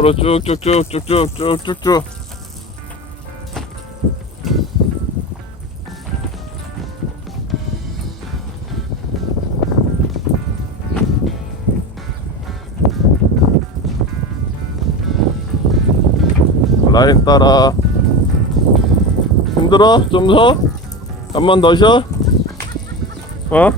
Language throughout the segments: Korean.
앞으로 쭉쭉쭉쭉쭉쭉쭉쭉 라인 따라 힘들어? 좀 더? 한번더 쉬어? 어?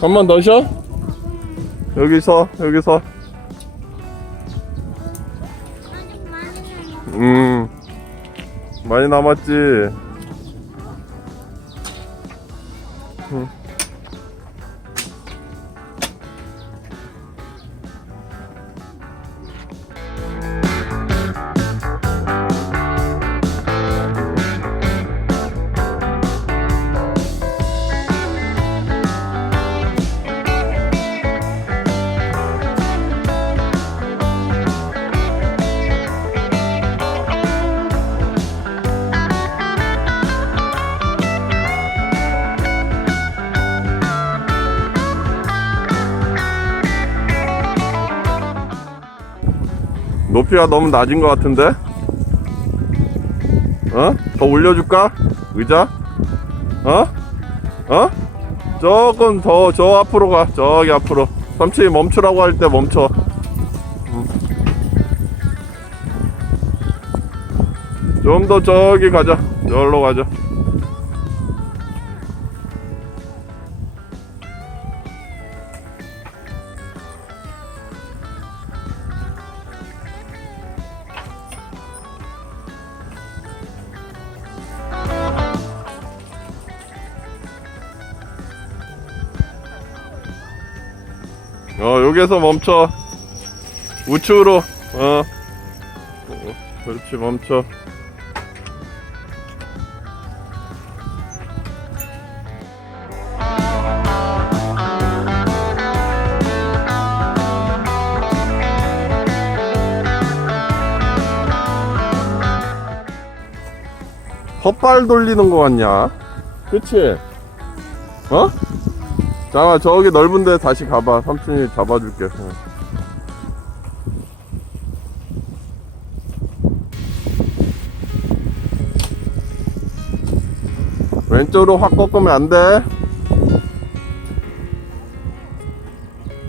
한번더 쉬어? 여기서 여기서 음. 많이 남았지 높이가 너무 낮은 것 같은데? 어? 더 올려줄까? 의자? 어? 어? 조금 더 저 앞으로 가 저기 앞으로 삼촌이 멈추라고 할 때 멈춰 좀 더 저기 가자 저기로 가자 어 여기서 멈춰. 우측으로 어 어, 그렇지 멈춰. 헛발 돌리는 거 같냐? 그치? 어? 자 저기 넓은데 다시 가봐 삼촌이 잡아줄게 응. 왼쪽으로 확 꺾으면 안돼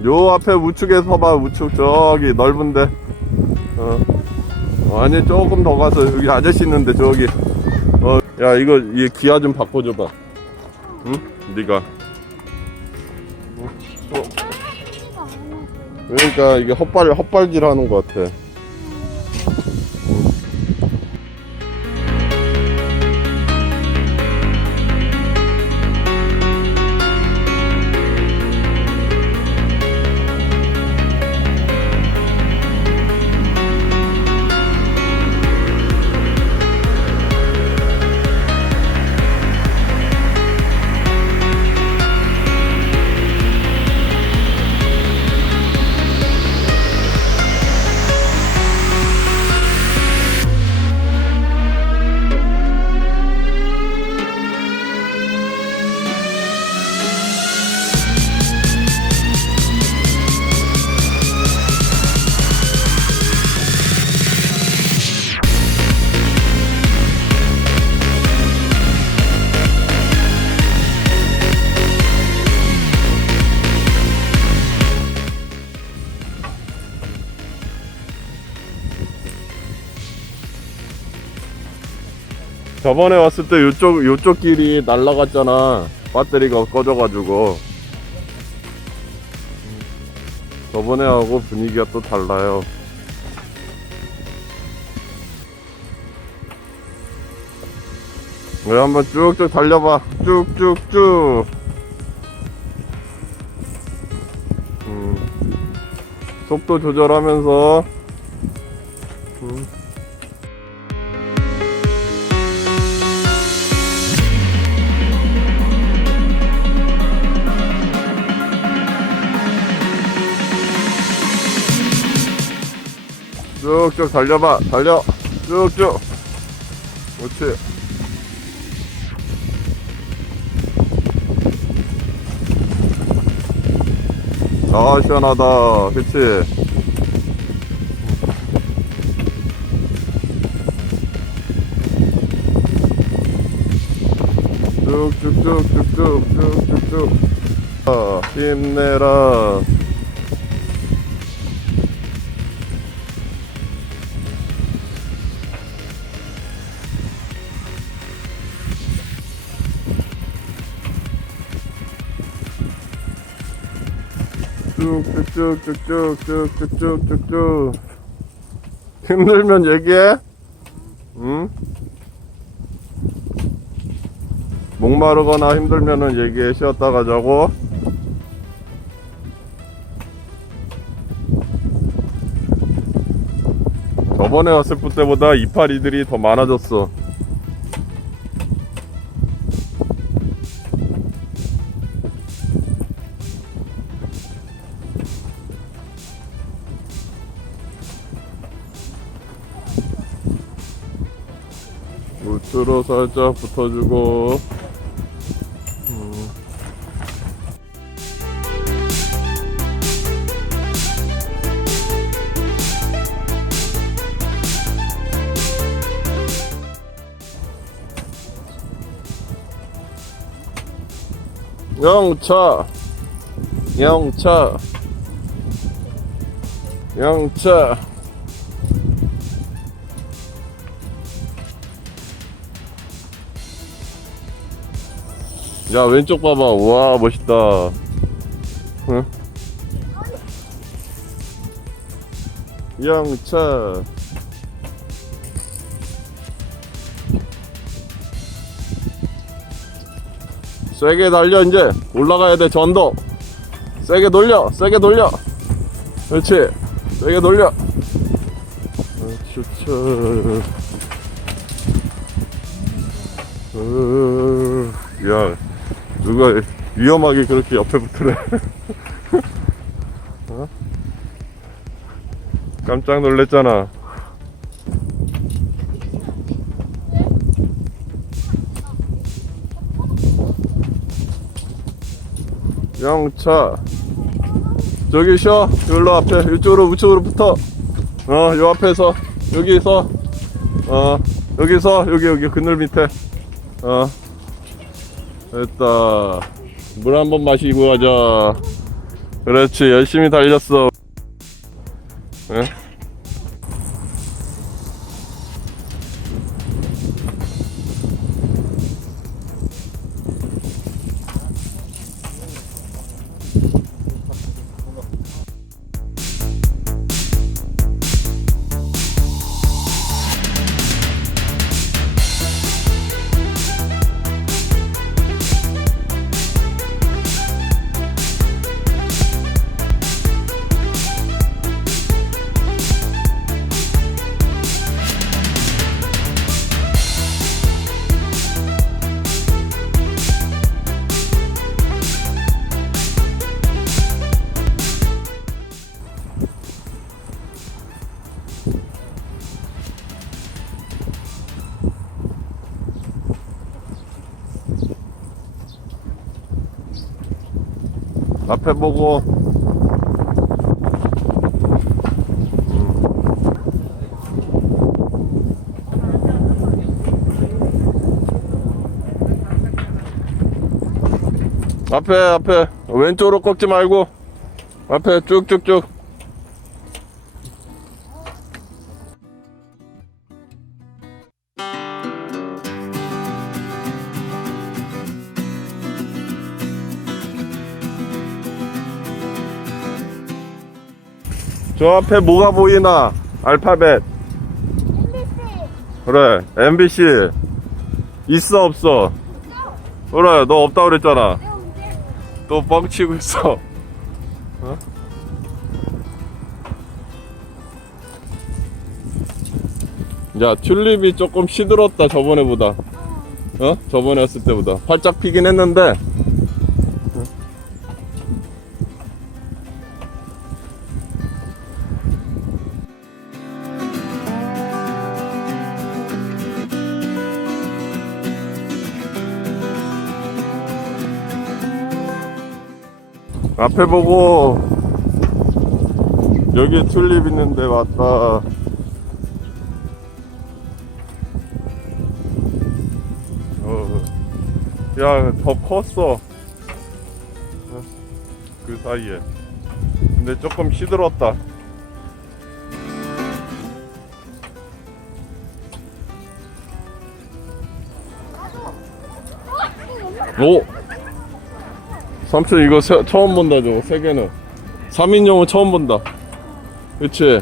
요 앞에 우측에 서봐 우측 저기 넓은데 어. 어, 아니 조금 더 가서 여기 아저씨 있는데 저기 어 야 이거 이 기아 좀 바꿔줘봐 응? 네가. 그러니까 이게 헛발 헛발질 하는 것 같아. 저번에 왔을 때 요쪽 요쪽 길이 날라갔잖아. 배터리가 꺼져가지고. 저번에 하고 분위기가 또 달라요. 왜 한번 쭉쭉 달려봐. 쭉쭉쭉. 음. 속도 조절하면서. 쭉쭉 달려봐. 달려. 쭉쭉. 그렇지. 아 시원하다. 그치? 쭉쭉쭉쭉쭉쭉쭉 아, 힘내라. 쭉쭉쭉쭉쭉쭉쭉쭉쭉 힘들면 얘기해 응? 목마르거나 힘들면은 얘기해 쉬었다 가자고 저번에 왔을 때보다 이파리들이 더 많아졌어 우투로 살짝 붙어주고. 음. 영차. 영차. 영차 야 왼쪽 봐봐. 와 멋있다. 응? 영차. 세게 달려 이제. 올라가야 돼 전도. 세게 돌려 세게 돌려. 그렇지. 세게 돌려. 추천 어, 야 누가 위험하게 그렇게 옆에 붙으래. 어? 깜짝 놀랬잖아. 영차. 저기 쉬어. 여기로 앞에. 이쪽으로 우측으로 붙어. 어요 앞에서. 여기서. 어 여기서. 여기 여기. 그늘 밑에. 어 됐다. 물 한 번 마시고 가자. 그렇지 열심히 달렸어. 예? 보고. 앞에 앞에. 왼쪽으로 꺾지 말고. 앞에 쭉쭉쭉 저 앞에 뭐가 보이나? 알파벳. MBC 그래 MBC 있어 없어? 그래 너 없다 그랬잖아. 또 뻥치고 있어. 어? 야 튤립이 조금 시들었다 저번에보다. 어? 어? 저번에 왔을 때보다. 활짝 피긴 했는데 앞에 보고 여기 튤립 있는데 왔다 어. 야, 더 컸어. 어, 그 사이에. 근데 조금 시들었다. 오! 삼촌 이거 새- 처음 본다, 저거, 세 개는. 3인용은 처음 본다. 그치?